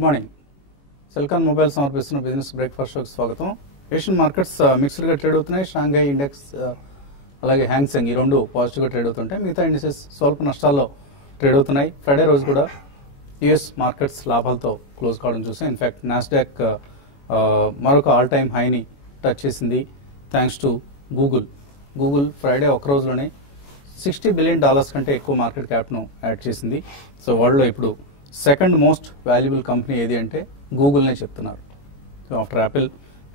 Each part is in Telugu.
Good morning. సెల్కాన్ మొబైల్ సమర్పిస్తున్న బిజినెస్ బ్రేక్ఫాస్ట్ షోకి స్వాగతం. ఏషియన్ మార్కెట్స్ మిక్స్డ్ గా ట్రేడ్ అవుతున్నాయి. షాంఘై ఇండెక్స్ అలాగే హ్యాంగ్సెంగ్ ఈ రెండు పాజిటివ్ గా ట్రేడ్ అవుతుంటాయి. మిగతా ఇండిసెస్ స్వల్ప నష్టాల్లో ట్రేడ్ అవుతున్నాయి. ఫ్రైడే రోజు కూడా యుఎస్ మార్కెట్స్ లాభాలతో క్లోజ్ కావడం చూసాం. ఇన్ఫాక్ట్ నాస్డాక్ మరొక ఆల్ టైమ్ హైని టచ్ చేసింది థ్యాంక్స్ టు గూగుల్ ఫ్రైడే ఒక రోజులోనే $60 బిలియన్ కంటే ఎక్కువ మార్కెట్ క్యాప్ను యాడ్ చేసింది. సో వరల్డ్లో ఇప్పుడు సెకండ్ మోస్ట్ వాల్యుబుల్ కంపెనీ ఏది అంటే గూగుల్నే చెప్తున్నారు. So after Apple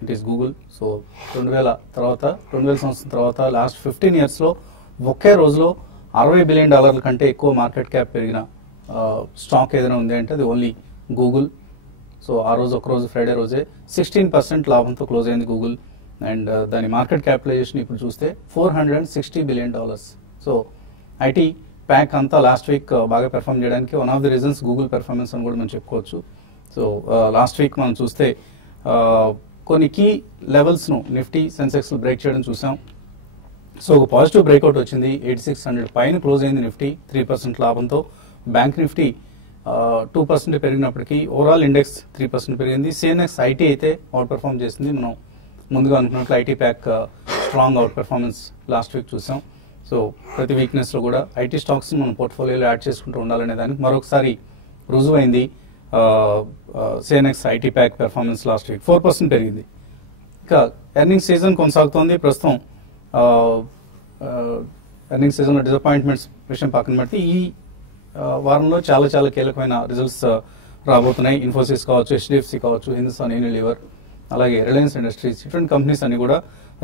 it is Google. So 2000 సంవత్సరం తర్వాత లాస్ట్ 15 yearsలో ఒకే రోజులో $60 బిలియన్ కంటే ఎక్కువ మార్కెట్ క్యాప్ పెరిగిన స్టాక్ ఏదైనా ఉంది అంటే అది ఓన్లీ గూగుల్. సో ఆ రోజు ఒక రోజు ఫ్రైడే రోజే 16% లాభంతో క్లోజ్ అయింది గూగుల్. అండ్ దాని మార్కెట్ క్యాపిటలైజేషన్ ఇప్పుడు చూస్తే $460 బిలియన్. సో ఐటీ ప్యాక్ అంతా లాస్ట్ వీక్ బాగా పెర్ఫామ్ చేయడానికి one of the reasons Google performance అని కూడా మనం చెప్పుకోవచ్చు. సో లాస్ట్ వీక్ మనం చూస్తే కొన్ని కీ లెవెల్స్ను నిఫ్టీ సెన్సెక్స్ బ్రేక్ చేయడం చూసాం. సో ఒక పాజిటివ్ బ్రేక్అవుట్ వచ్చింది. 8600 పైన క్లోజ్ అయింది నిఫ్టీ 3% లాభంతో. బ్యాంక్ నిఫ్టీ 2% పెరిగినప్పటికీ ఓవరాల్ ఇండెక్స్ 3% పెరిగింది. సిఎన్ఎక్స్ ఐటీ అయితే అవుట్ పెర్ఫామ్ చేసింది. మనం ముందుగా అనుకున్నట్లు IT pack strong out performance last week చూసాం. సో ప్రతి వీక్నెస్లో కూడా ఐటీ స్టాక్స్ మనం పోర్ట్ఫోలియోలో యాడ్ చేసుకుంటూ ఉండాలనే దానికి మరొకసారి రుజువైంది. CNX IT pack performance last week 4% పెరిగింది. ఇంకా ఎర్నింగ్స్ సీజన్ కొనసాగుతోంది. ప్రస్తుతం ఎర్నింగ్స్ సీజన్లో డిసప్పాయింట్మెంట్స్ విషయం పక్కన పెట్టి ఈ వారంలో చాలా చాలా కీలకమైన రిజల్ట్స్ రాబోతున్నాయి. ఇన్ఫోసిస్ కావచ్చు, హెచ్డిఎఫ్సి కావచ్చు, హిందుస్థాన్ యూనిలివర్, అలాగే రిలయన్స్ ఇండస్ట్రీస్ ఇటువంటి కంపెనీస్ అన్ని కూడా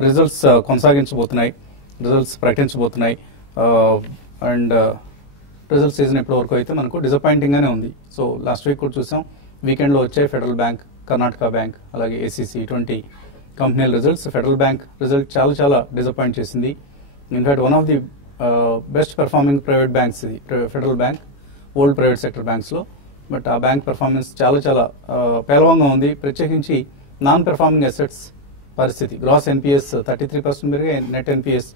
రిజల్ట్స్ కొనసాగించబోతున్నాయి, రిజల్ట్స్ ప్రకటించబోతున్నాయి. అండ్ రిజల్ట్ సీజన్ ఎప్పటి వరకు అయితే మనకు డిసప్పాయింటింగ్ గానే ఉంది. సో లాస్ట్ వీక్ కూడా చూసాం. వీకెండ్లో వచ్చే ఫెడరల్ బ్యాంక్, కర్ణాటక బ్యాంక్, అలాగే ఏసీసీ ఇటువంటి కంపెనీల రిజల్ట్స్. ఫెడరల్ బ్యాంక్ రిజల్ట్ చాలా చాలా డిసప్పాయింట్ చేసింది. In fact one of the best performing private banks ఇది Federal Bank, old private sector బ్యాంక్స్లో. బట్ ఆ బ్యాంక్ పెర్ఫార్మెన్స్ చాలా చాలా పేలవంగా ఉంది. ప్రత్యేకించి నాన్ పెర్ఫార్మింగ్ అసెట్స్ పరిస్థితి. గ్రాస్ ఎన్పిఎస్ 33% పెరిగాయి, నెట్ ఎన్పిఎస్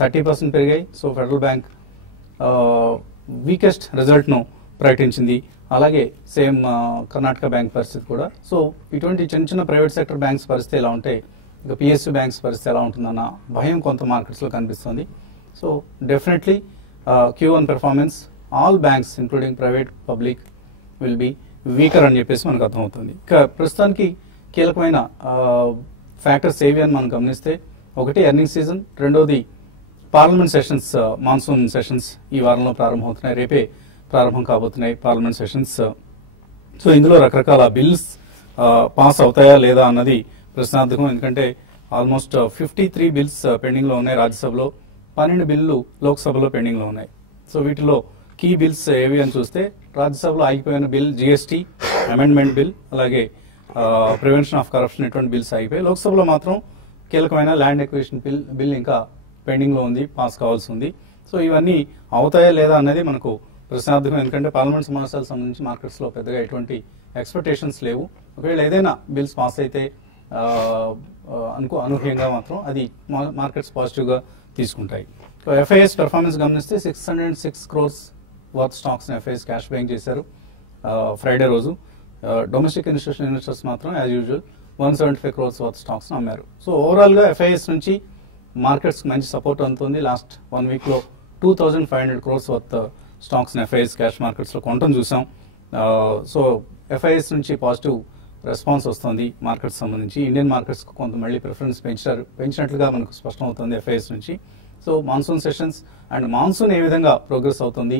30% పెరిగాయి. సో ఫెడరల్ బ్యాంక్ వీకెస్ట్ రిజల్ట్ను ప్రకటించింది. అలాగే సేమ్ కర్ణాటక బ్యాంక్ పరిస్థితి కూడా. సో ఇటువంటి చిన్న చిన్న ప్రైవేట్ సెక్టర్ బ్యాంక్స్ పరిస్థితి ఎలా ఉంటే ఇక పిఎస్యూ బ్యాంక్స్ పరిస్థితి ఎలా ఉంటుందన్న భయం కొంత మార్కెట్స్లో కనిపిస్తుంది. So definitely Q1 performance all banks including private public will be weaker అని చెప్పేసి మనకు అర్థమవుతుంది. ఇక ప్రస్తుతానికి కీలకమైన ఫ్యాక్టర్స్ ఏవి అని మనం గమనిస్తే ఒకటి ఎర్నింగ్ సీజన్, రెండోది పార్లమెంట్ సెషన్స్, మాన్సూన్ సెషన్స్ ఈ వారంలో ప్రారంభమవుతున్నాయి. రేపే ప్రారంభం కాబోతున్నాయి పార్లమెంట్ సెషన్స్. సో ఇందులో రకరకాల బిల్స్ పాస్ అవుతాయా లేదా అన్నది ప్రశ్నార్థకం. ఎందుకంటే ఆల్మోస్ట్ 53 బిల్స్ పెండింగ్లో ఉన్నాయి రాజ్యసభలో, 12 బిల్లు లోక్సభలో పెండింగ్లో ఉన్నాయి. సో వీటిలో కీ బిల్స్ ఏవి అని చూస్తే రాజ్యసభలో ఆగిపోయిన బిల్ జిఎస్టీ అమెండ్మెంట్ బిల్, అలాగే ప్రివెన్షన్ ఆఫ్ కరప్షన్ ఇటువంటి బిల్స్ ఆగిపోయి. లోక్సభలో మాత్రం కీలకమైన ల్యాండ్ ఎక్విజిషన్ బిల్ ఇంకా పెండింగ్ లో ఉంది, పాస్ కావాల్సి ఉంది. సో ఇవన్నీ అవుతాయా లేదా అనేది మనకు ప్రశ్నార్థకం. ఎందుకంటే పార్లమెంట్ సమావేశాలకు సంబంధించి మార్కెట్స్ లో పెద్దగా ఎటువంటి ఎక్స్పెక్టేషన్స్ లేవు. ఒకవేళ ఏదైనా బిల్స్ పాస్ అయితే అనూహ్యంగా మాత్రం అది మార్కెట్స్ పాజిటివ్ గా తీసుకుంటాయి. ఎఫ్ఐఎస్ పెర్ఫార్మెన్స్ గమనిస్తే 606 crores worth stocks FIs cash bank చేశారు ఫ్రైడే రోజు. డొమెస్టిక్ ఇన్స్టిట్యూషనల్ ఇన్వెస్టర్స్ మాత్రం as usual 175 crores worth stocks అమ్మారు. సో ఓవరాల్ గా ఎఫ్ఐఎస్ నుంచి మార్కెట్స్ మంచి సపోర్ట్ అందుతుంది. లాస్ట్ 1 week లో 2500 crores worth stocks FIs cash markets లో కొనడం చూసాం. సో ఎఫ్ఐఎస్ నుంచి పాజిటివ్ రెస్పాన్స్ వస్తుంది మార్కెట్స్ సంబంధించి. ఇండియన్ మార్కెట్స్ కు కొంత మళ్ళీ ప్రిఫరెన్స్ పెంచినట్లుగా మనకు స్పష్టం అవుతుంది ఎఫ్ఐఎస్ నుంచి. So monsoon sessions and monsoon ఏ విధంగా ప్రోగ్రెస్ అవుతుంది,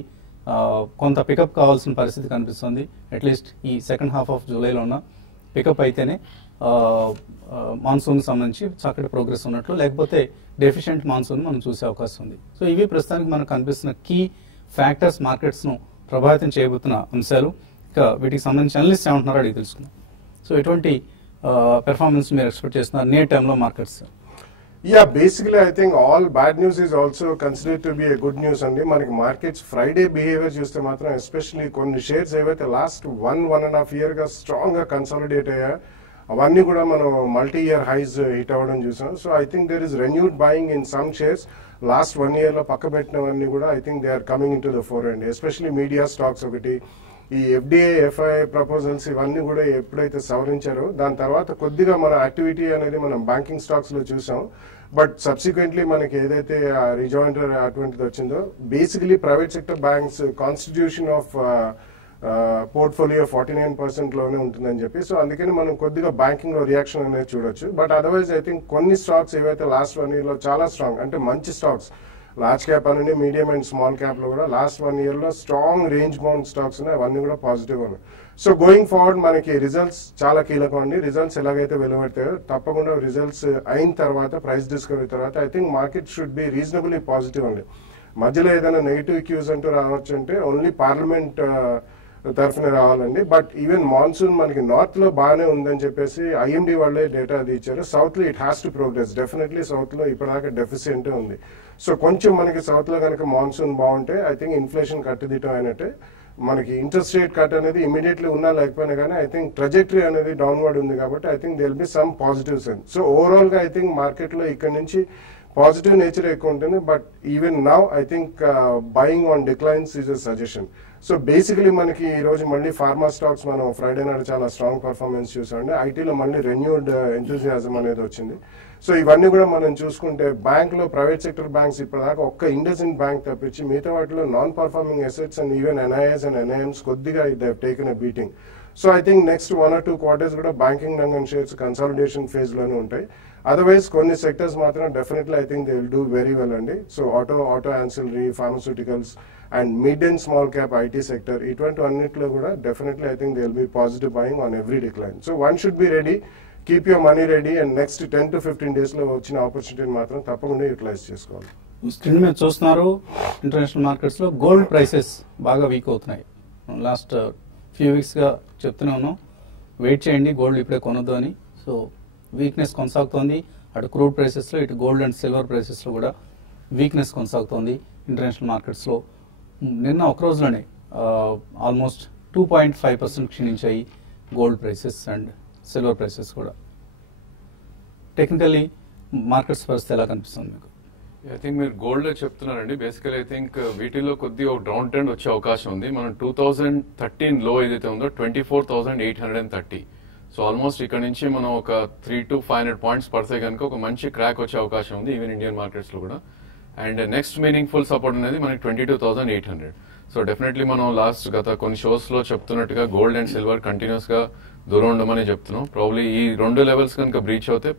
కొంత పికప్ కావాల్సిన పరిస్థితి కనిపిస్తుంది. అట్లీస్ట్ ఈ సెకండ్ హాఫ్ ఆఫ్ జూలైలో ఉన్న పికప్ అయితేనే మాన్సూన్ సంబంధించి చక్కటి ప్రోగ్రెస్ ఉన్నట్లు, లేకపోతే డెఫిషియెంట్ మాన్సూన్ మనం చూసే అవకాశం ఉంది. సో ఇవి ప్రస్తుతానికి మనకు కనిపిస్తున్న కీ ఫ్యాక్టర్స్ మార్కెట్స్ ను ప్రభావితం చేయబోతున్న అంశాలు. ఇక వీటికి సంబంధించి అనలిస్ట్ ఏమంటున్నారో అడిగి తెలుసుకుందాం. సో ఎటువంటి పెర్ఫార్మెన్స్ మీరు ఎక్స్పెక్ట్ చేస్తున్నారు నియర్ టైమ్ లో markets? Yeah, basically I think all bad news is also considered to be a good news అండి. మనకి మార్కెట్స్ ఫ్రైడే బిహేవియర్ చూస్తే మాత్రం ఎస్పెషల్లీ కొన్ని షేర్స్ ఏవైతే లాస్ట్ 1.5 year గా స్ట్రాంగ్ గా కన్సాలిడేట్ అయ్యాయో అవన్నీ కూడా మనం మల్టీ ఇయర్ హైస్ హిట్ అవ్వడం చూసాం. So I think there is renewed buying in some shares. Last 1 year లో పక్క పెట్టినవన్నీ కూడా I think they are coming in to the fore అండి. ఎస్పెషల్లీ మీడియా స్టాక్స్ ఒకటి, ఈ ఎఫ్డిఐ ఎఫ్ఐ ప్రపోజల్స్ ఇవన్నీ కూడా ఎప్పుడైతే సవరించారో దాని తర్వాత కొద్దిగా మన యాక్టివిటీ అనేది మనం బ్యాంకింగ్ స్టాక్స్ లో చూసాం. బట్ సబ్సిక్వెంట్లీ మనకి ఏదైతే రిజాయింటర్ అటువంటిది వచ్చిందో basically private sector banks constitution of portfolio 49% లోనే ఉంటుందని చెప్పి, సో అందుకని మనం కొద్దిగా బ్యాంకింగ్ లో రియాక్షన్ అనేది చూడొచ్చు. బట్ అదర్వైజ్ ఐ థింక్ కొన్ని స్టాక్స్ ఏవైతే లాస్ట్ 1 year లో చాలా స్ట్రాంగ్ అంటే మంచి స్టాక్స్ లార్జ్ క్యాప్ అని మీడియం అండ్ స్మాల్ క్యాప్ లో కూడా లాస్ట్ 1 year లో స్ట్రాంగ్ రేంజ్ బౌండ్ స్టాక్స్ ఉన్నాయి, అవన్నీ కూడా పాజిటివ్ ఉన్నాయి. సో గోయింగ్ ఫార్వర్డ్ మనకి రిజల్ట్స్ చాలా కీలకం అండి. రిజల్ట్స్ ఎలాగైతే వెలువడతాయో తప్పకుండా రిజల్ట్స్ అయిన తర్వాత ప్రైస్ డిస్కవరీ తర్వాత I think market should be reasonably positive అండి. మధ్యలో ఏదైనా నెగిటివ్ క్యూస్ అంటూ రావచ్చు అంటే ఓన్లీ పార్లమెంట్ తరఫున రావాలండి. బట్ ఈవెన్ మాన్సూన్ మనకి నార్త్ లో బాగానే ఉందని చెప్పేసి ఐఎండి వాళ్ళే డేటా అది ఇచ్చారు. సౌత్ లో it has to progress, definitely south లో ఇప్పటిదాకా డెఫిసిట్ ఉంది. సో కొంచెం మనకి సౌత్ లో కనుక మాన్సూన్ బాగుంటే ఐ థింక్ ఇన్ఫ్లేషన్ కట్టుదిట్టం అయినట్టే. మనకి ఇంట్రెస్ట్ రేట్ కట్ అనేది ఇమీడియట్లీ ఉన్నా లేకపోయినా కానీ ఐ థింక్ ట్రజెక్టరీ అనేది డౌన్వర్డ్ ఉంది కాబట్టి I think there'll be some positive sense. So overall గా ఐ థింక్ మార్కెట్ లో ఇక్కడ నుంచి పాజిటివ్ నేచర్ ఎక్కువ ఉంటుంది. But even now I think buying on declines is a suggestion. So basically మనకి ఈ రోజు మళ్ళీ ఫార్మా స్టాక్స్ మనం ఫ్రైడే నాడు చాలా స్ట్రాంగ్ పర్ఫార్మెన్స్ చూసామండి. ఐటీలో మళ్ళీ రెన్యూడ్ ఎంతూజియాజం అనేది వచ్చింది. సో ఇవన్నీ కూడా మనం చూసుకుంటే బ్యాంక్ లో ప్రైవేట్ సెక్టర్ బ్యాంక్స్ ఇప్పటిదాకా ఒక్క ఇండస్ఇండ్ బ్యాంక్ తప్పించి మిగతా వాటిలో non performing assets and even NIS and NIMs కొద్దిగా they have taken a beating. So I think next 1 or 2 quarters కూడా బ్యాంకింగ్ రంగం షేర్స్ కన్సాలిడేషన్ ఫేజ్ లోనే ఉంటాయి. అదర్వైజ్ కొన్ని సెక్టర్స్ మాత్రం definitely I think they will do very well అండి. So auto ancillary, pharmaceuticals and mid and small cap IT sector ఇటువంటి అన్నింటిలో కూడా definitely I think they will be positive buying on every decline. So one should be ready, keep your money ready and next 10 to 15 days లో వచ్చిన ఆపర్చునిటీని మాత్రం తప్పకుండా యూటిలైజ్ చేసుకోవాలి. స్క్రీన్ మీద చూస్తున్నారు ఇంటర్నేషనల్ మార్కెట్స్ లో గోల్డ్ ప్రైసెస్ బాగా వీక్ అవుతున్నాయి. లాస్ట్ ఫ్యూ వీక్స్ గా చెప్తూనే ఉన్నాం, వెయిట్ చేయండి గోల్డ్ ఇప్పుడే కొనొద్దు అని. సో వీక్నెస్ కొనసాగుతోంది. అటు క్రూడ్ ప్రైసెస్ లో ఇటు గోల్డ్ అండ్ సిల్వర్ ప్రైసెస్ లో కూడా వీక్నెస్ కొనసాగుతోంది ఇంటర్నేషనల్ మార్కెట్స్ లో. నిన్న ఒక రోజులోనే ఆల్మోస్ట్ 2.5% క్షీణించాయి gold prices and silver prices కూడా. టెక్నికల్లీ మార్కెట్స్ పరిస్థితి ఎలా కనిపిస్తుంది మీకు? ఐ థింక్ మీరు గోల్డ్ చెప్తున్నారండి. బేసికల్ ఐ థింక్ వీటిలో కొద్దిగా ఒక డౌన్ ట్రెండ్ వచ్చే అవకాశం ఉంది. మనం 2013 లో ఏదైతే ఉందో 24,830. సో ఆల్మోస్ట్ ఇక్కడ నుంచి మనం ఒక 300 to 500 పాయింట్స్ పడితే కనుక ఒక మంచి క్రాక్ వచ్చే అవకాశం ఉంది ఈవెన్ ఇండియన్ మార్కెట్స్ లో కూడా. అండ్ నెక్స్ట్ మీనింగ్ఫుల్ సపోర్ట్ అనేది మనకి 22,800. సో డెఫినెట్లీ మనం గత కొన్ని షోస్ లో చెప్తున్నట్టుగా గోల్డ్ అండ్ సిల్వర్ కంటిన్యూస్ గా దూరం ఉండమని చెప్తున్నాం. ప్రాబ్లీ ఈ 2 లెవెల్స్ కనుక బ్రీచ్ అవుతే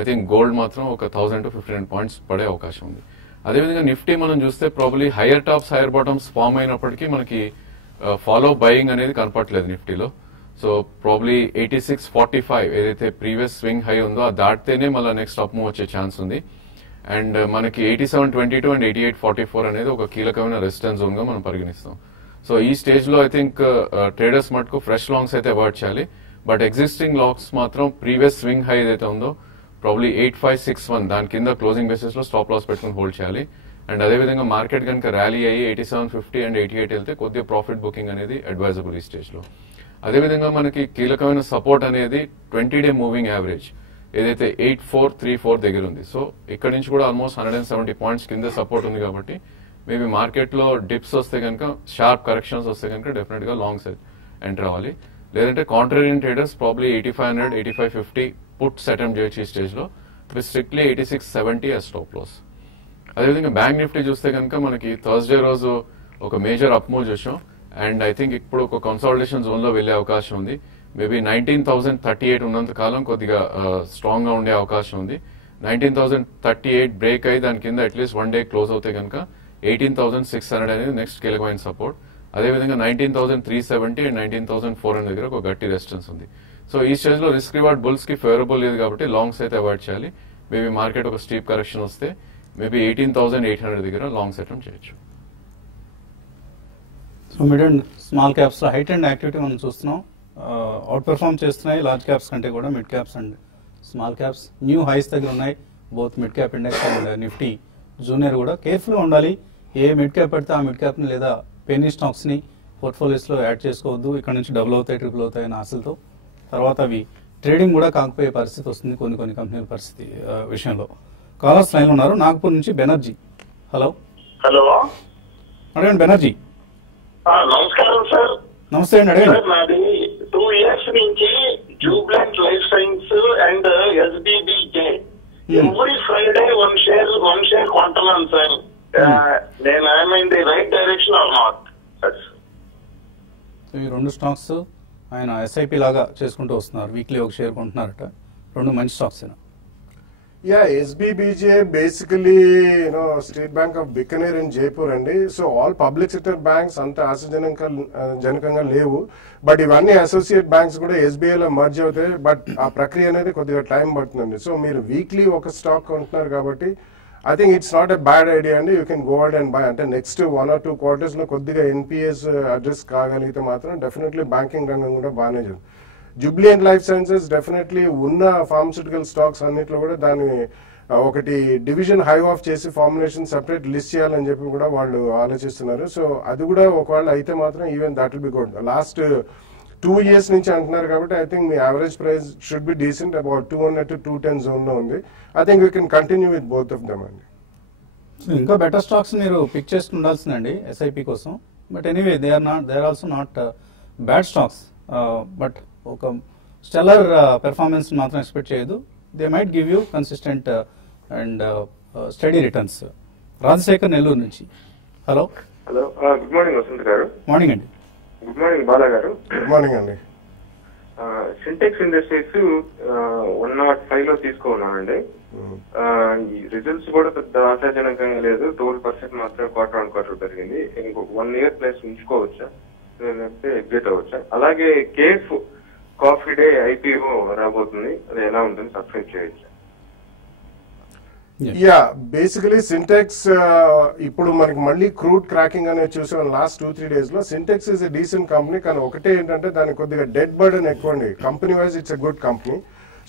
ఐ థింక్ గోల్డ్ మాత్రం ఒక 1000 to 1500 పాయింట్స్ పడే అవకాశం ఉంది. అదేవిధంగా నిఫ్టీ మనం చూస్తే probably higher tops higher bottoms form అయినప్పటికీ మనకి ఫాలో బయింగ్ అనేది కనపట్లేదు నిఫ్టీలో. సో ప్రాబ్లీ 86.45 ఏదైతే ప్రీవియస్ స్వింగ్ హై ఉందో అది దాటితేనే మళ్ళీ నెక్స్ట్ అప్ మూవ్ వచ్చే ఛాన్స్ ఉంది. అండ్ మనకి 87.22 అండ్ 88.44 అనేది ఒక కీలకమైన రెసిస్టెన్స్ జోన్ గా మనం పరిగణిస్తాం. సో ఈ స్టేజ్ లో ఐ థింక్ ట్రేడర్స్ మటుకు ఫ్రెష్ లాంగ్స్ అయితే అవాయిడ్ చేయాలి. బట్ ఎగ్జిస్టింగ్ లాంగ్స్ మాత్రం ప్రీవియస్ స్వింగ్ హై ఏదైతే ఉందో ప్రాబ్లీ 8561 దాని కింద క్లోజింగ్ బేసిస్ లో స్టాప్ లాస్ పెట్టుకుని హోల్డ్ చేయాలి. అండ్ అదేవిధంగా మార్కెట్ కనుక ర్యాలీ అయ్యి 87.50 అండ్ 88 వెళ్తే కొద్దిగా ప్రాఫిట్ బుకింగ్ అనేది అడ్వైజబుల్ ఈ స్టేజ్ లో. అదేవిధంగా మనకి కీలకమైన సపోర్ట్ అనేది 20-day మూవింగ్ యావరేజ్ ఏదైతే 8434 దగ్గర ఉంది. సో ఇక్కడ నుంచి కూడా ఆల్మోస్ట్ 170 పాయింట్స్ కింద సపోర్ట్ ఉంది కాబట్టి మేబీ మార్కెట్ లో డిప్స్ వస్తే కనుక షార్ప్ కరెక్షన్స్ వస్తే కనుక డెఫినెట్ గా లాంగ్ సైడ్ ఎంటర్ అవ్వాలి. లేదంటే contrarian traders probably 8500 8550 puts attempt చేయొచ్చు ఈ స్టేజ్ లో with strictly 8670 as stop loss. అదేవిధంగా బ్యాంక్ నిఫ్టీ చూస్తే కనుక మనకి థర్స్డే రోజు ఒక మేజర్ అప్ మూవ్ చూసాం. అండ్ ఐ థింక్ ఇప్పుడు ఒక కన్సాలిడేషన్ జోన్ లో వెళ్లే అవకాశం ఉంది. మేబీ 19,038 ఉన్నంత కాలం కొద్దిగా స్ట్రాంగ్ గా ఉండే అవకాశం ఉంది. 19,038 బ్రేక్ అయ్యి దాని కింద అట్లీస్ట్ 1 day క్లోజ్ అవుతే కనుక 18,600 అనేది నెక్స్ట్ కీలకమైన సపోర్ట్. అదేవిధంగా 19,370 అండ్ 19,400 దగ్గర ఒక గట్టి రెసిస్టెన్స్ ఉంది. సో ఈ స్టేజ్ లో రిస్క్ రివార్డ్ బుల్స్ కి ఫేవరబుల్ లేదు కాబట్టి లాంగ్స్ అయితే అవాయిడ్ చేయాలి. మేబీ మార్కెట్ ఒక స్టీప్ కరెక్షన్ వస్తే మేబీ 18,800 దగ్గర లాంగ్స్ అటెంప్ట్ చేయొచ్చు. So mid and small caps లో హైట్ అండ్ యాక్టివిటీ మనం చూస్తున్నాం, అవుట్ పెర్ఫార్మ్ చేస్తున్నాయి లార్జ్ క్యాప్స్ కంటే కూడా. Mid caps and small caps new highs దగ్గర ఉన్నాయి. Both mid cap index and Nifty junior కూడా కేర్ఫుల్ గా ఉండాలి. ఏ మిడ్ క్యాప్ పెడితే ఆ మిడ్ క్యాప్ ని లేదా పెన్నీ స్టాక్స్ ని పోర్ట్ఫోలియోస్ లో యాడ్ చేసుకోవద్దు. ఇక్కడ నుంచి డబుల్ అవుతాయి ట్రిపుల్ అవుతాయి అనే ఆశలతో తర్వాత అవి ట్రేడింగ్ కూడా కాకపోయే పరిస్థితి వస్తుంది కొన్ని కంపెనీల పరిస్థితి విషయంలో. కాలర్స్ లైన్ ఉన్నారు. నాగపూర్ నుంచి బెనర్జీ. హలో హలో అడగండి బెనర్జీ. నమస్కారం సార్. నమస్తే అండి, అడగండి. సార్ నాది 2 years నుంచి Jubilant Life Science and SBBJ every Friday one share కొంటున్నాను సార్. నేను I'm in the right direction or not? ఈ రెండు స్టాక్స్ ఆయన ఎస్ఐపి లాగా చేసుకుంటూ వస్తున్నారు, వీక్లీ ఒక షేర్ కొంటున్నారట. రెండు మంచి stocks. Yeah, SBBJ basically, State Bank of Bikaner in Jaipur అండి. So all public sector banks అంత ఆశాజనకంగా లేవు, బట్ ఇవన్నీ అసోసియేట్ బ్యాంక్స్ కూడా SBI లో మర్జ్ అవుతాయి. బట్ ఆ ప్రక్రియ అనేది కొద్దిగా టైం పడుతుందండి. సో మీరు వీక్లీ ఒక స్టాక్ కొంటున్నారు కాబట్టి I think it's not a bad idea అండి. You can go out and buy. అంటే నెక్స్ట్ 1 or 2 quarters లో కొద్దిగా NPS అడ్రస్ కాగలిగితే మాత్రం డెఫినెట్లీ బ్యాంకింగ్ రంగం కూడా బాగానే జరుగుతుంది. జూబ్లియంట్ లైఫ్ సైన్సెస్ డెఫినెట్లీ ఉన్న ఫార్మస్యూటికల్ స్టాక్స్ అన్నిట్లో కూడా దాన్ని ఒకటి డివిజన్ హైవ్ ఆఫ్ చేసి ఫార్ములేషన్ సెపరేట్ లిస్ట్ చేయాలని చెప్పి కూడా వాళ్ళు ఆలోచిస్తున్నారు. సో అది కూడా ఒకవేళ అయితే మాత్రం even that will be good. Last 2 years నుంచి అంటున్నారు కాబట్టి ఐ థింక్ మీ average price should be decent, about 200 to 210 zone లో ఉంది. I think we can continue with both of them అండి. ఇంకా బెటర్ స్టాక్స్ మీరు పిక్ చేసుకుని ఉండాల్సిందండి ఎస్ఐపి కోసం. But anyway they are also not bad stocks. But ఒక స్టెల్లర్ పెర్ఫార్మెన్స్ మాత్రం ఎక్స్పెక్ట్ చేయదు. They might give you consistent and study returns. Rajasekhar Nellore నుంచి. హలో. గుడ్ మార్నింగ్ వసంత్ గారు. మార్నింగ్ అండి. గుడ్ మార్నింగ్ బాలా గారు. గుడ్ మార్నింగ్ అండి. సింటెక్స్ ఇండస్ట్రీస్ 105 లో తీసుకున్నానండి. ఈ రిజల్ట్స్ కూడా పెద్ద ఆశాజనకంగా లేదు, 12% మాత్రమే quarter-on-quarter పెరిగింది. ఇంకొక 1 year ప్లస్ ఉంచుకోవచ్చా, లేకపోతే ఎగ్జిట్ అవ్వచ్చా? అలాగే కేఫ్ కాఫీ డే IPO రాబోతుంది, అది ఎలా ఉంటుంది, సబ్స్క్రైబ్ చేయొచ్చా? యా, బేసికలీ సింటెక్స్ ఇప్పుడు మనకి మళ్ళీ క్రూడ్ క్రాకింగ్ అనేది చూసాం లాస్ట్ 2-3 days లో. Sintex is a decent company, కానీ ఒకటే ఏంటంటే దానికి కొద్దిగా డెట్ బర్డెన్ ఎక్కువ అండి. Company wise it's a good company.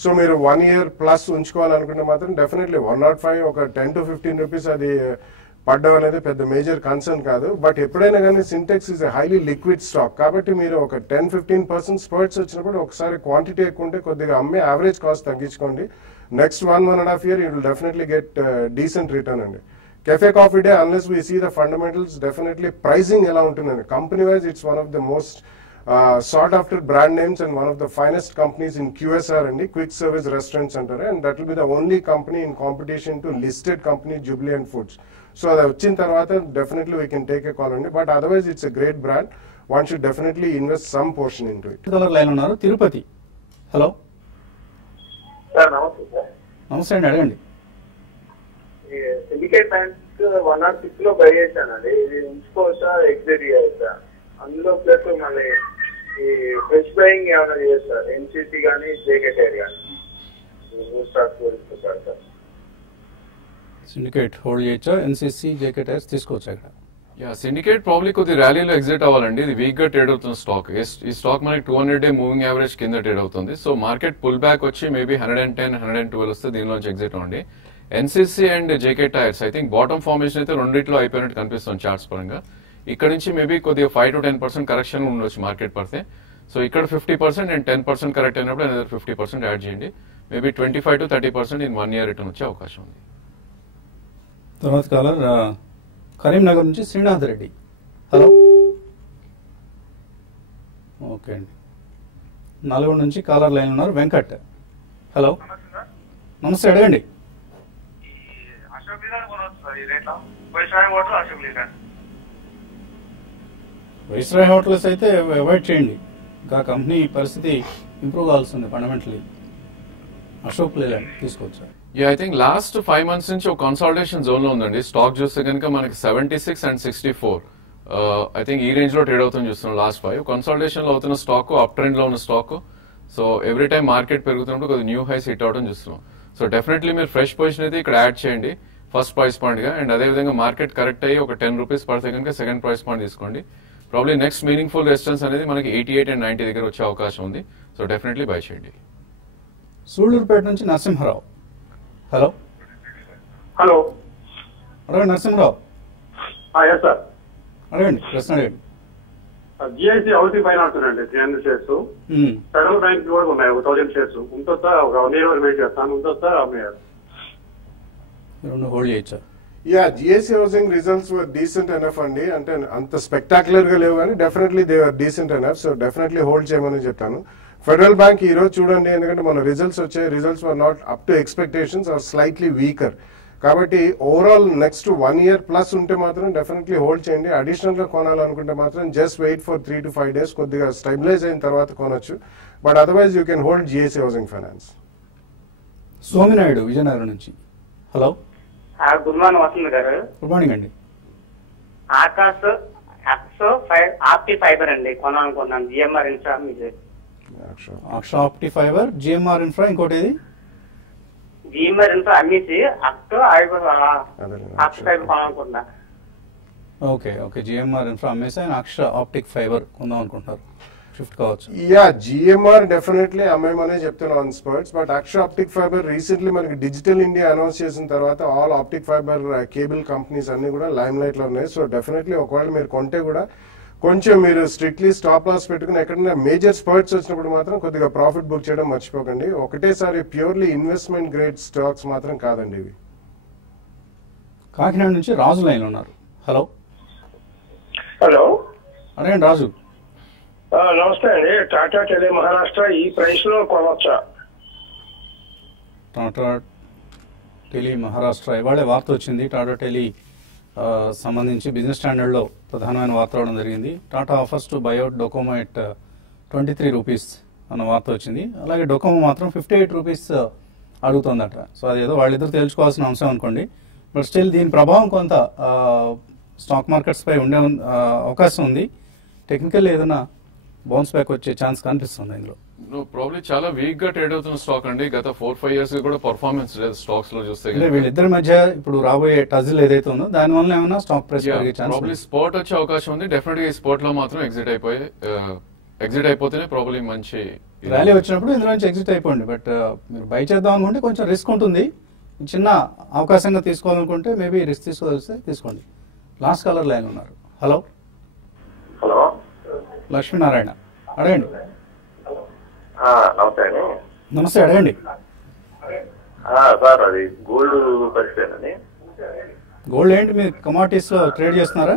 So మీరు 1 year ప్లస్ ఉంచుకోవాలనుకుంటే మాత్రం డెఫినెట్లీ 105 ఒక 10 to 15 రూపీస్ అది పడ్డం అనేది పెద్ద మేజర్ కన్సర్న్ కాదు. బట్ ఎప్పుడైనా కానీ Sintex is a highly liquid stock కాబట్టి మీరు ఒక 10-15% స్పర్ట్స్ వచ్చినప్పుడు ఒకసారి క్వాంటిటీ ఎక్కువ ఉంటే కొద్దిగా అమ్మే యావరేజ్ కాస్ట్ తగ్గించుకోండి. Next 1.5 year you will definitely get decent return అండి. Cafe Coffee Day, unless we see the fundamentals, definitely pricing ఎలా ఉంటుందండి. Company wise it's one of the most sought after brand names and one of the finest companies in QSR అండి, quick service restaurants అంటారు. And that will be the only company in competition to listed company Jubilant Foods. So అది వచ్చిన తర్వాత definitely we can take a call అండి. But otherwise it's a great brand. One should definitely invest some portion into it. Line ఉన్నారు తిరుపతి. హలో. సార్ నమస్తే సార్. నమస్తే అండి, అడగండి. సిండికేట్ బ్యాంక్ 106 లో బై చేశానండి. ఇది ఉంచుకోవచ్చా, ఎగ్జిట్ చేయొచ్చా? అందులో ప్లస్ మళ్ళీ ఈ ఫ్రెష్ బయింగ్ ఏమైనా చేస్తారు, NCC కానీ JK Tyre కానీ సార్. సిండికేట్ హోల్డ్ చేయొచ్చా? NCC JK Tyres తీసుకోవచ్చా ఇక్కడ? యా, సిండికేట్ ప్రాబ్లీ కొద్ది ర్యాలీలో ఎగ్జిట్ అవ్వాలండి. ఇది వీక్ గా ట్రేడ్ అవుతున్న స్టాక్. ఈ స్టాక్ మనకి 200-day మూవింగ్ యావరేజ్ కింద ట్రేడ్ అవుతుంది. సో మార్కెట్ పుల్ బ్యాక్ వచ్చి మేబీ 110-112 వస్తే దీనిలోంచి ఎగ్జిట్ అవ్వండి. NCC and JK Tyres I think bottom formation అయితే రెండిట్లో అయిపోయినట్టు కనిపిస్తుంది చార్ట్స్ పరంగా. ఇక్కడ నుంచి మేబీ కొద్దిగా 5-10% కరెక్షన్ ఉండొచ్చు మార్కెట్ పడితే. సో ఇక్కడ 50% అండ్ 10% కరెక్ట్ అయినప్పుడు అనేది 50% యాడ్ చేయండి. మేబీ 25-30% ఇన్ 1 year రిటర్న్ వచ్చే అవకాశం ఉంది. తర్వాత కాలర్ కరీంనగర్ నుంచి శ్రీనాథ్ రెడ్డి. హలో. ఓకే అండి. నల్గొండ నుంచి కాలర్ లైన్ ఉన్నారు వెంకట్. హలో. నమస్తే, అడగండి. వైస్రాయ్ హోటల్స్ అయితే అవాయిడ్ చేయండి. ఇంకా కంపెనీ పరిస్థితి ఇంప్రూవ్ కావాల్సింది ఫండమెంటలీ. అశోక్ లేలాండ్ తీసుకోవచ్చు. Yeah, I think last 5 months నుంచి ఒక కన్సాలిడేషన్ జోన్ లో ఉందండి. స్టాక్ చూస్తే కనుక మనకి 76 and 64 ఐ థింక్ ఈ రేంజ్ లో ట్రేడ్ అవుతుంది చూస్తున్నాం. లాస్ట్ 5 కన్సాలిడేషన్ లో అవుతున్న స్టాక్, అప్ ట్రెండ్ లో ఉన్న stock. So every time market పెరుగుతున్నప్పుడు కొద్దిగా న్యూ హైస్ హిట్ అవడం చూస్తున్నాం. సో డెఫినెట్లీ మీరు ఫ్రెష్ పొజిషన్ అయితే ఇక్కడ యాడ్ చేయండి ఫస్ట్ ప్రైస్ పాయింట్ గా. అండ్ అదేవిధంగా మార్కెట్ కరెక్ట్ అయ్యి ఒక 10 రూపీస్ పడితే కనుక సెకండ్ ప్రైస్ పాయింట్ తీసుకోండి. ప్రాబ్లీ నెక్స్ట్ మీనింగ్ఫుల్ రెసిస్టెన్స్ అనేది మనకి 88 and 90 దగ్గర వచ్చే అవకాశం ఉంది. సో డెఫినెట్లీ బై చేయండి. సూళ్లూరుపేట నుంచి నరసింహారావు. హలో. హలో. అడగండి నరసింహారావు. సార్ అడగండి, ప్రశ్న అడగండి. GIC హౌసింగ్ ఫైనాన్స్ అండి 300 shares. ఫెడరల్ బ్యాంక్ కూడా ఉన్నాయి 1000 shares. ఉంటుందా? ఒక 1 year వెయిట్ చేస్తాను. ఉంటుందా? రెండు హోల్డ్ చేయొచ్చా? Yeah GSC housing results were decent enough అండి. అంటే అంత స్పెక్టాక్యులర్ గా లేవు కానీ definitely they are decent enough. So definitely hold చేయమని చెప్తాను. ఫెడరల్ బ్యాంక్ ఈ రోజు చూడండి, ఎందుకంటే మన రిజల్ట్స్ వచ్చాయి, results were not up to expectations are slightly weaker. కాబట్టి ఓవరాల్ నెక్స్ట్ 1 year ప్లస్ ఉంటే మాత్రం డెఫినెట్లీ హోల్డ్ చేయండి. అడిషనల్ గా కొనాలనుకుంటే మాత్రం just wait for 3 to 5 days, కొద్దిగా స్టెబిలైజ్ అయిన తర్వాత కొనొచ్చు. But otherwise you can hold GSC housing finance. Sominaidu Vizianagaram నుంచి. హలో, గుడ్ మార్నింగ్ వస్తుంది గారు. గుడ్ మార్నింగ్ అండి. ఆకాశ్ ఆప్టి ఫైబర్ అండి కొనాలనుకున్నాను. జిఎంఆర్ ఇన్ఫ్రా మీద Aksh Optifibre, GMR Infra, ఇంకోటి ఏది జిఎంఆర్ ఇన్ఫ్రా అమ్మేసి ఆప్టి ఫైబర్ కొనాలనుకుంటున్నా. ఓకే ఓకే, జిఎంఆర్ ఇన్ఫ్రా అమ్మేసి ఆయన అక్ష ఆప్టిక్ ఫైబర్ కొందాం అనుకుంటున్నారు. షిఫ్ట్ కావచ్చు. యా జిఎంఆర్ డెఫినెట్లీ అమ్మేమనే చెప్తున్నాను on spurts. But Aksha optic fibre recently మనకి డిజిటల్ ఇండియా అనౌన్స్ చేసిన తర్వాత all optic fibre cable companies అన్ని కూడా లైమ్ లైట్ లో ఉన్నాయి. సో డెఫినెట్లీ ఒకవేళ మీరు కొంటే కూడా కొంచెం మీరు స్ట్రిక్ట్లీ స్టాప్ లాస్ పెట్టుకుని ఎక్కడైనా మేజర్ స్పర్ట్స్ వచ్చినప్పుడు మాత్రం కొద్దిగా ప్రాఫిట్ బుక్ చేయడం మర్చిపోకండి. ఒకటేసారి ప్యూర్లీ ఇన్వెస్ట్మెంట్ గ్రేడ్ స్టాక్స్ మాత్రం కాదండి ఇవి. కాకినాడ నుంచి రాజు లైన్ ఉన్నారు. హలో హలో, అడగండి రాజు. నమస్తే అండి. టాటా టెలి మహారాష్ట్ర ఈ ప్రైస్ లో కొనవచ్చా? టాటా టెలి మహారాష్ట్ర ఇవాళ వార్త వచ్చింది. టాటా టెలి సంబంధించి బిజినెస్ స్టాండర్డ్ లో ప్రధానమైన వార్త రావడం జరిగింది. Tata offers to buyout Docomo at 23 rupees అన్న వార్త వచ్చింది. అలాగే డొకోమో మాత్రం 58 రూపీస్ అడుగుతుందట. సో అదేదో వాళ్ళిద్దరు తెలుసుకోవాల్సిన అంశం అనుకోండి. బట్ స్టిల్ దీని ప్రభావం కొంత స్టాక్ మార్కెట్స్ పై ఉండే అవకాశం ఉంది. టెక్నికల్ ఏదైనా బౌన్స్ బ్యాక్ వచ్చే ఛాన్స్ కనిపిస్తుంది ఇందులో. ప్రాబ్లీ చాలా వీక్ గా ట్రేడ్ అవుతున్న స్టాక్ అండి. గత 4-5 years కూడా పర్ఫార్మెన్స్ లేదు స్టాక్స్ లో చూస్తే. వీళ్ళిద్దరి మధ్య ఇప్పుడు రాబోయే టజిల్ ఏదైతే ఉందో దాని వల్ల ఏమైనా స్టాక్ ప్రైస్ పెరిగే ఛాన్స్ ప్రాబ్లీ స్పాట్ వచ్చే అవకాశం ఉంది. డెఫినెట్ గా ఈ స్పాట్ లో మాత్రం ఎగ్జిట్ అయిపోతేనే ప్రాబ్లీ మంచి ర్యాలీ వచ్చినప్పుడు ఇందులో నుంచి ఎగ్జిట్ అయిపోండి. బట్ మీరు బై చేద్దాం అనుకుంటే కొంచెం రిస్క్ ఉంటుంది. చిన్న అవకాశంగా తీసుకోవాలనుకుంటే మేబీ రిస్క్ తీసుకోవాల్సి తీసుకోండి. లాస్ట్ కాలర్ లైన్ ఉన్నారు. హలో హలో, లక్ష్మీనారాయణ, అడగండి. నమస్తే అండి. నమస్తే, అడగండి. సార్ అది గోల్డ్ పరిస్థితి. గోల్డ్ ఏంటి మీరు కమాడిటీస్ లో ట్రేడ్ చేస్తున్నారా?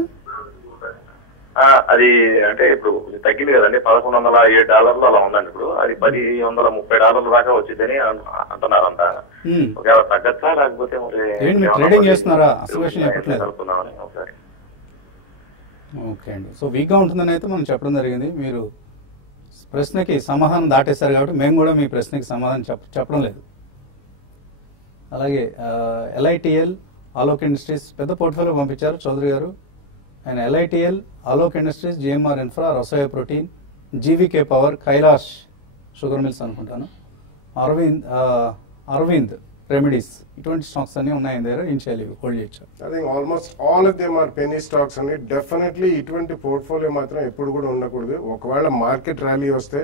అది అంటే ఇప్పుడు తగ్గింది కదండి, $1,107 అలా ఉందండి. ఇప్పుడు అది $1,130 దాకా వచ్చిందని అంటున్నారు అంతా. ఒకవేళ తగ్గచ్చా లేకపోతే ట్రేడింగ్ చేస్తున్నారా? అసలు విషయం చెప్పట్లేదు. ఒకసారి ఓకే అండి. సో వీక్ గా ఉంటుందని అయితే మనం చెప్పడం జరిగింది. మీరు ప్రశ్నకి సమాధానం దాటేశారు కాబట్టి మేము కూడా మీ ప్రశ్నకి సమాధానం చెప్పడం లేదు. అలాగే ఎల్ఐటిఎల్, ఆలోక్ ఇండస్ట్రీస్ పెద్ద పోర్ట్ఫోలియో పంపించారు చౌదరి గారు. ఆయన LITL, Alok Industries, GMR Infra, Rasoya Protein, GVK Power, Kailash Sugar Mills అనుకుంటాను, అరవింద్ రెమెడీస్, ఇటువంటి స్టాక్స్ అన్ని ఉన్నాయి దగ్గర. ఏం చేయాలి? హోల్డ్ చేయొచ్చు. I think almost all of them are penny stocks అండి. డెఫినెట్లీ ఇటువంటి పోర్ట్ఫోలియో మాత్రం ఎప్పుడు కూడా ఉండకూడదు. ఒకవేళ మార్కెట్ ర్యాలీ వస్తే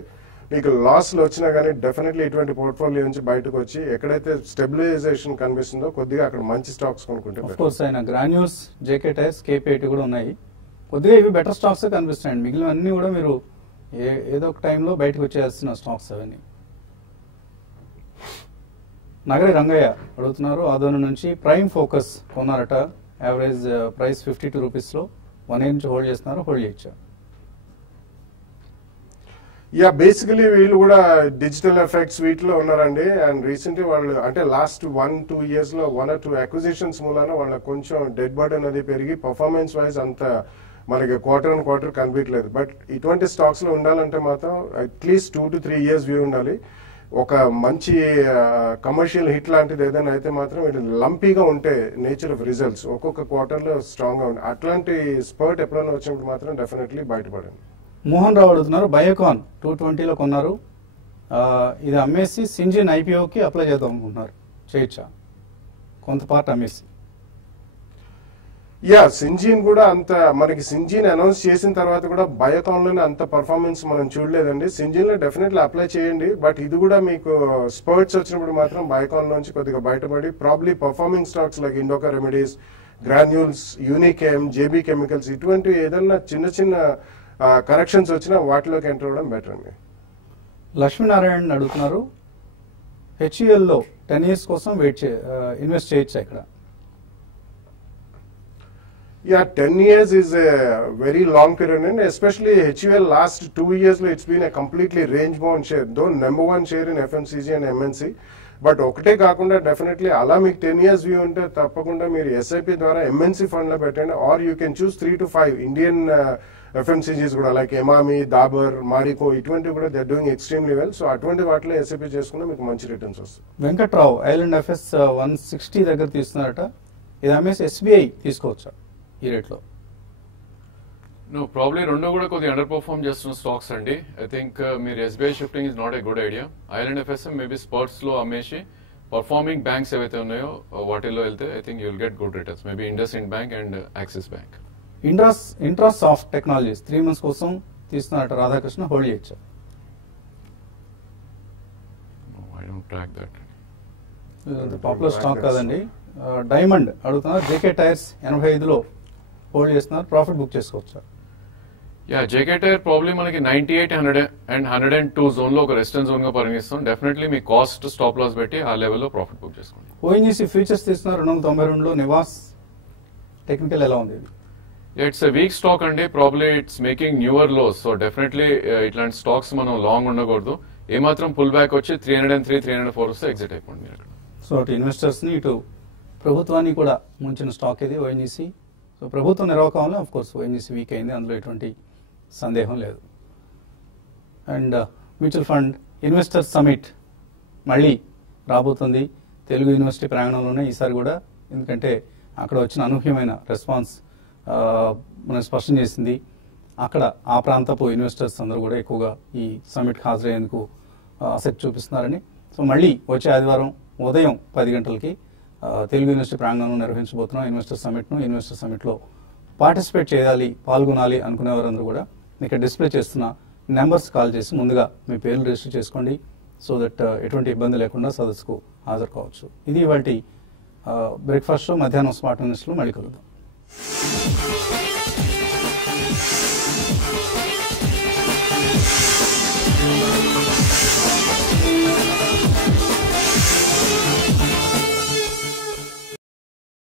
మీకు లాస్లు వచ్చినా కానీ డెఫినెట్లీ ఇటువంటి పోర్ట్ఫోలియో నుంచి బయటకు వచ్చి ఎక్కడైతే స్టెబిలైజేషన్ కనిపిస్తుందో కొద్దిగా అక్కడ మంచి స్టాక్స్ కొనుక్కుంటే. ఆఫ్ కోర్స్ ఆయన గ్రాన్యూల్స్, జేకే టైర్స్, కేపీఐటీ కూడా ఉన్నాయి. కొద్దిగా ఇవి బెటర్ స్టాక్స్ కనిపిస్తాయండి. మిగిలిన అన్ని కూడా మీరు ఏదో ఒక టైంలో బయటకు వచ్చేయాల్సిన స్టాక్స్ అవన్నీ. నగరి రంగయ్య అడుగుతున్నారు ఆదోని నుంచి. ప్రైమ్ ఫోకస్ కొన్నారట. యావరేజ్ ప్రైస్ 52 రూపీస్లో 1 year నుంచి హోల్డ్ చేస్తున్నారు. హోల్డ్ చేయొచ్చా? యా బేసికలీ వీళ్ళు కూడా డిజిటల్ ఎఫెక్ట్స్ వీటిలో ఉన్నారండి. అండ్ రీసెంట్లీ వాళ్ళు అంటే లాస్ట్ 1-2 years లో 1 or 2 acquisitions మూలాన వాళ్ళకి కొంచెం డెడ్ బర్డెన్ అనేది పెరిగి పర్ఫార్మెన్స్ వైజ్ అంత మనకి క్వార్టర్ కనిపించలేదు. బట్ ఇటువంటి స్టాక్స్ లో ఉండాలంటే మాత్రం అట్లీస్ట్ 2 to 3 years వ్యూ ఉండాలి. ఒక మంచి కమర్షియల్ హిట్ లాంటిది ఏదైనా అయితే మాత్రం ఇది లంపీగా ఉంటే నేచర్ ఆఫ్ రిజల్ట్స్ ఒక్కొక్క క్వార్టర్లో స్ట్రాంగ్ గా ఉంటాయి. అట్లాంటి స్పర్ట్ ఎప్పుడైనా వచ్చినప్పుడు మాత్రం డెఫినెట్లీ బయటపడండి. మోహన్ రావు అడుగుతున్నారు. బయోకాన్ 220లో కొన్నారు. ఇది అమ్మేసి సింజిన్ ఐపీఓకి అప్లై చేద్దాం అనుకుంటున్నారు. చేయొచ్చా? కొంత పార్ట్ అమ్మేసి. యా సింజిన్ కూడా అంత మనకి సింజిన్ అనౌన్స్ చేసిన తర్వాత కూడా బయోకాన్ లోనే అంత పర్ఫార్మెన్స్ మనం చూడలేదండి. సింజిన్ లో డెఫినెట్లీ అప్లై చేయండి. బట్ ఇది కూడా మీకు స్పర్ట్స్ వచ్చినప్పుడు మాత్రం బయోకాన్ నుంచి కొద్దిగా బయటపడి probably performing stocks like Indoco Remedies, Granules, Unichem, JB Chemicals ఇటువంటి ఏదన్నా చిన్న కరెక్షన్స్ వచ్చినా వాటిలోకి ఎంటర్ అవ్వడం బెటర్ అండి. లక్ష్మీనారాయణ అడుగుతున్నారు. హెచ్యుఎల్లో 10 years కోసం ఇన్వెస్ట్ చేయొచ్చా ఇక్కడ? Yeah, 10 years is a very long period, and especially HUL last 2 years, it's been a completely range-bound share, though number one share in FMCG and MNC. But ఒకటే కాకుండా డెఫినెట్లీ అలా మీకు 10 years వ్యూ ఉంటే తప్పకుండా మీరు ఎస్ఐపి ద్వారా ఎంఎన్సీ ఫండ్ లో పెట్టండి, or you can choose 3 to 5 Indian FMCGs కూడా లైక్ ఎమామి, దాబర్, మారికో ఇటువంటివి కూడా they doing extremely well. So అటువంటి వాటిలో ఎస్ఐపి చేసుకున్నా మీకు మంచి రిటర్న్స్ వస్తాయి. వెంకట్రావు ఐలాండ్ ఎఫ్ఎస్ 160 దగ్గర తీస్తున్నారట, ఇది అమ్మేసి ఎస్బీఐ తీసుకోవచ్చా ఈ రేట్లో? నో, ప్రాబ్లీ రెండు కూడా కొద్దిగా అండర్ పర్ఫార్మ్ చేస్తున్న స్టాక్స్ అండి. ఐ థింక్ మీరు SBI shifting is not a good idea. Island FSM maybe spurts లో అమ్మేసి పర్ఫార్మింగ్ బ్యాంక్స్ ఏవైతే ఉన్నాయో వాటిల్లో వెళ్తే I think you'll get good returns. Maybe IndusInd bank and Axis bank. Intrasoft Technologies 3 months కోసం తీస్తున్నారట రాధాకృష్ణ, హోల్డ్ చేయొచ్చా? I don't track that. Popular stock కాదండి. డైమండ్ అడుగుతున్నారు, జేకే టైర్స్ 85లో హోల్డ్ చేస్తున్నారు, ప్రాఫిట్ బుక్ చేసుకోవచ్చా? యా, జేకే టైర్ ప్రాబ్లీ మనకి 98, 100 అండ్ 102 జోన్ లో ఒక రెసిస్టెన్స్ జోన్ గా పరిగణిస్తాం. డెఫినెట్లీ మీ కాస్ట్ స్టాప్ లాస్ పెట్టి ఆ లెవెల్లో ప్రాఫిట్ బుక్ చేసుకోండి. ఓఎన్జీసీ ఫ్యూచర్స్ తీస్తున్నారు 292లో, నివాస్ టెక్నికల్ ఎలా ఉంది? ఇట్స్ ఎ వీక్ స్టాక్ అండి, probably it's making newer lows. So definitely ఇట్లాంటి స్టాక్స్ మనం లాంగ్ ఉండకూడదు. ఏమాత్రం పుల్ బ్యాక్ వచ్చి 303, 304 వస్తే ఎగ్జిట్ అయిపోండి మీరు. సో అటు ఇన్వెస్టర్స్ ని ఇటు ప్రభుత్వాన్ని కూడా ముంచిన స్టాక్ ఇది ఓఎన్జీసీ. సో ప్రభుత్వ నిర్వాహకంలో ఆఫ్ కోర్స్ ఓఎన్జీసీ వీక్ అయింది, అందులో ఎటువంటి సందేహం లేదు. And mutual fund investors summit మళ్ళీ రాబోతుంది తెలుగు యూనివర్సిటీ ప్రాంగణంలోనే ఈసారి కూడా, ఎందుకంటే అక్కడ వచ్చిన అనూహ్యమైన రెస్పాన్స్ మనం స్పష్టం చేసింది. అక్కడ ఆ ప్రాంతపు ఇన్వెస్టర్స్ అందరూ కూడా ఎక్కువగా ఈ సమిట్కి హాజరయ్యేందుకు ఆసక్తి చూపిస్తున్నారని. సో మళ్ళీ వచ్చే ఆదివారం ఉదయం 10 గంటలకి తెలుగు యూనివర్సిటీ ప్రాంగణంలో నిర్వహించబోతున్నాం ఇన్వెస్టర్ సమిట్ను. ఇన్వెస్టర్ సమిట్లో పార్టిసిపేట్ చేయాలి, పాల్గొనాలి అనుకునేవారందరూ కూడా ఇక్కడ డిస్ప్లే చేస్తున్న నెంబర్స్ కాల్ చేసి ముందుగా మీ పేర్లు రిజిస్టర్ చేసుకోండి, సో దట్ ఎటువంటి ఇబ్బంది లేకుండా సదస్సుకు హాజరు కావచ్చు. ఇది ఇవాల్టి బ్రేక్ఫాస్ట్ షో. మధ్యాహ్నం స్మార్ట్ న్యూస్లో మళ్ళీ కలుద్దాం.